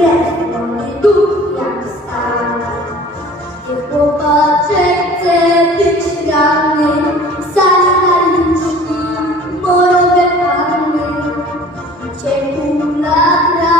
Lecz na jak stara Niech chłopaczek chce być grany Sanitariuszki, morowe na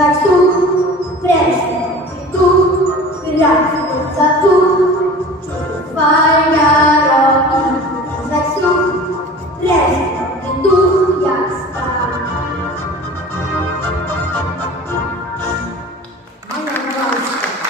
Zaraz tu, wreszcie, tu, wyraźnie, za tu.